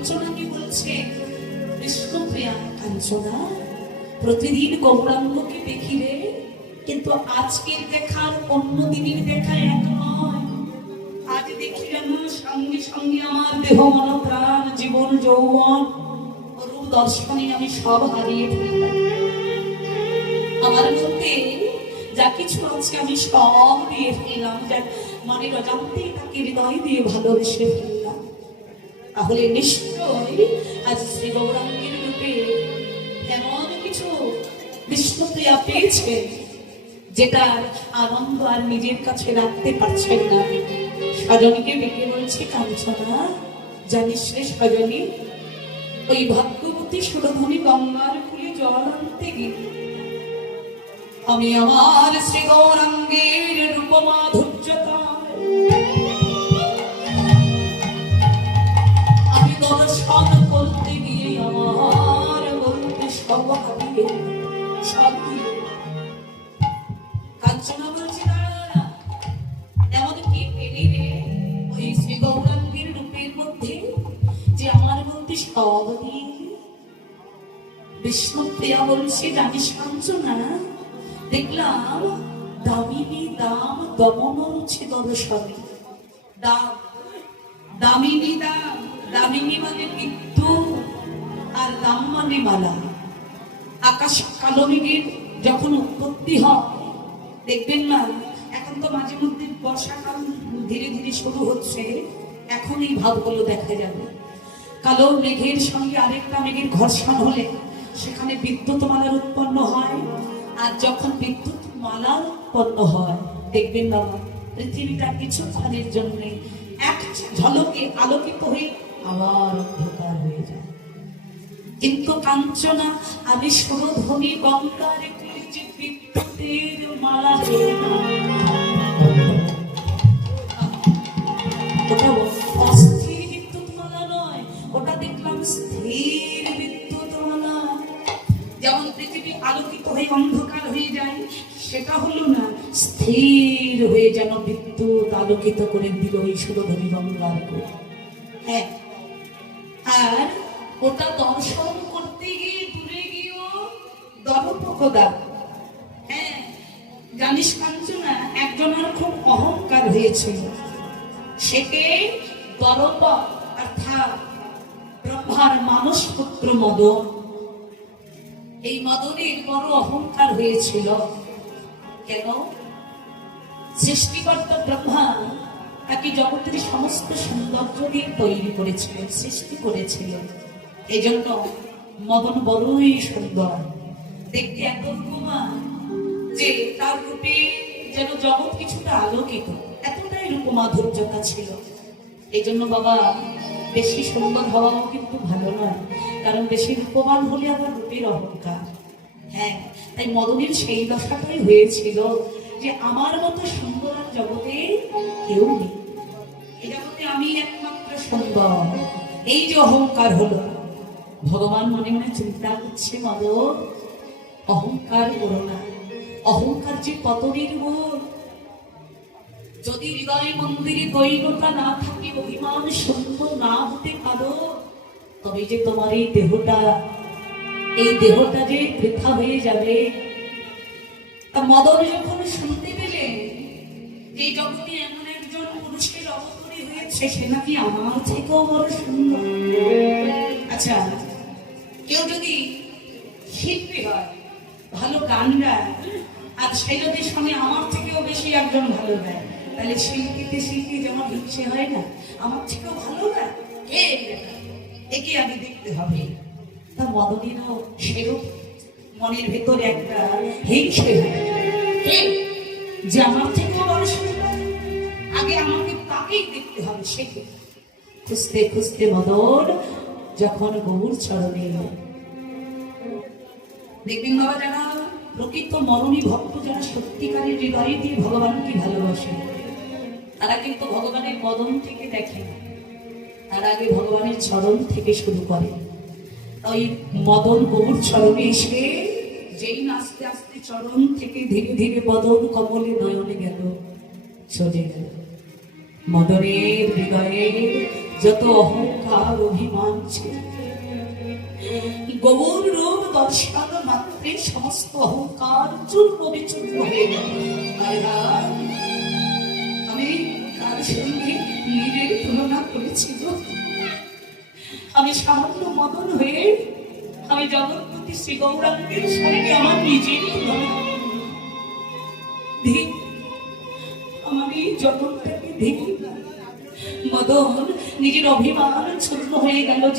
কাঞ্চনাকে বলছে, বিষ্ণুপ্রিয়া কাঞ্চনা, প্রতিদিন গৌরাঙ্গকে দেখিলে, কিন্তু আজকের দেখার অন্য দিনের দেখা এক নয়। আজ দেখিলাম সঙ্গে সঙ্গে আমার দেহ মন প্রাণ জীবন যৌবন রূপ দর্শনে আমি সব হারিয়ে ফেললাম। আমার মধ্যে যা কিছু আছে আমি সব দিয়ে ফেললাম, যা মনের অজান্তেই তাকে হৃদয় দিয়ে ভালোবেসে ফেললাম। তাহলে নিশ্চয় আজ শ্রী গৌরাঙ্গের রূপে এমন কিছু বিষ্ণুপ্রিয়া পেয়েছেন যেটার আনন্দ আর নিজের কাছে রাখতে পারছেন না। সজনীকে ডেকে বলছে, কাঞ্চনা জানিস রে সজনী, ওই ভাগ্যবতী সুরধনী গঙ্গার কুলে জল আনতে গিয়ে আমি আমার শ্রী গৌরাঙ্গের রূপ মাধুর্যতা আমি দর্শন করতে গিয়ে আমার বলতে সব হারিয়ে সব দিয়ে। কাঞ্চনা বলছে, দাঁড়া, এমন কি পেলি রে ওই শ্রী গৌরাঙ্গের রূপের মধ্যে যে আমার বলতে সব দিয়ে? বিষ্ণুপ্রিয়া বলছে, জানিস কাঞ্চনা, দেখলাম দামিনী দাম দমন রুচি দর্শনে। দামিনী দাম, দামিনী মানে বিদ্যুৎ আর দাম মানে মালা। আকাশ কালো মেঘের যখন উৎপত্তি হয় দেখবেন না, এখন তো মাঝে মধ্যে বর্ষাকাল ধীরে ধীরে শুরু হচ্ছে, এখন এই ভাবগুলো দেখা যাবে। কালো মেঘের সঙ্গে আরেকটা মেঘের ঘর্ষণ হলে সেখানে বিদ্যুৎ মালার উৎপন্ন হয়, আর যখন বিদ্যুৎ মালার উৎপন্ন হয় দেখবেন বাবা পৃথিবীটা কিছুক্ষণের জন্য এক ঝলকে আলোকিত হয়ে আবার অন্ধকার হয়ে যায়। কিন্তু কাঞ্চনা আমি সুরধনী গঙ্গার কুলে যে বিদ্যুতের মালা, ওটা অস্থির বিদ্যুৎ মালা নয়, ওটা দেখলাম স্থির বিদ্যুৎ মালা। যেমন পৃথিবী আলোকিত হয়ে অন্ধকার হয়ে যায়, সেটা হলো না, স্থির হয়ে যেন বিদ্যুৎ আলোকিত করে দিল এই সুরধনী গঙ্গার কুল। হ্যাঁ, আর ওটা দর্শন করতে গিয়ে দূরে গিয়েও দর্পকদা। হ্যাঁ, জানিস কাঞ্চনা, একজনের খুব অহংকার হয়েছিল, সেকে দরপ অর্থাৎ ব্রহ্মার মানস পুত্র মদন। এই মদনের বড় অহংকার হয়েছিল। কেন? সৃষ্টিকর্তা ব্রহ্মা তাকে জগতের সমস্ত সৌন্দর্য দিয়ে তৈরি করেছিলেন, সৃষ্টি করেছিলেন। এই জন্য মদন বড়ই সুন্দর, দেখতে এত রূপবান যে তার রূপে যেন জগৎ কিছুটা আলোকিত, এতটাই রূপমাধুর্যতা ছিল। এই জন্য বাবা বেশি সুন্দর হওয়াও কিন্তু ভালো নয়, কারণ বেশি রূপবান হলে আবার রূপের অহংকার। হ্যাঁ, তাই মদনের সেই দশাটাই হয়েছিল যে আমার মতো সুন্দর আর জগতে কেউ নেই, এই জগতে আমি একমাত্র সুন্দর। এই যে অহংকার হলো, ভগবান মনে মনে চিন্তা করছে, মদন অহংকার করো না, অহংকার যে কত নির্মূল। যদি হৃদয় মন্দিরে দৈনতা না থাকে, অভিমান সুন্দর না হতে পারো, তবে যে তোমার এই দেহটা যে বৃথা হয়ে যাবে। তা মদন যখন শুনতে পেলেন যে জগতে এমন একজন পুরুষের অবতরী হয়েছে, সে নাকি আমার থেকেও বড় সুন্দর। আচ্ছা, কেউ যদি শিল্পী হয়, ভালো গান গায়, আর সেই যদি সঙ্গে আমার থেকেও বেশি একজন ভালো গায়, তাহলে শিল্পী যেমন হিংসে হয় না, আমার থেকেও ভালো গায়, একে আগে দেখতে হবে। তা মদনেরও সেরূপ মনের ভেতরে একটা হিংসে হয় যে আমার থেকেও বড় সুন্দর, আগে আমাকে তাকেই দেখতে হবে। সেকে খুঁজতে খুঁজতে মদন যখন গৌর চরণে এলো, দেখবেন বাবা, যারা প্রকৃত মরণী ভক্ত, যারা সত্যিকারের হৃদয় দিয়ে ভগবানকে ভালোবাসে, তারা কিন্তু ভগবানের মদন থেকে দেখে না, তার আগে ভগবানের চরণ থেকে শুরু করে। তাই মদন গৌর চরণে এসে যেই আস্তে আস্তে চরণ থেকে ধীরে ধীরে বদন কমলে নয়নে গেল, সরে গেল, মদনের হৃদয়ে যত অহংকার অভিমান ছিল, গৌর রূপ দর্শন মাত্রে সমস্ত অহংকার চূর্ণ বিচূর্ণ হয়ে গেল। আমি কার সঙ্গে নিজের তুলনা করেছিল? আমি সামান্য মদন হয়ে আমি জগৎপতি শ্রী গৌরাঙ্গের সঙ্গে আমার নিজের তুলনা। আমার এই জগৎটাকে দেখি মদন নিজের অভিমান চূর্ণ হয়ে গেল।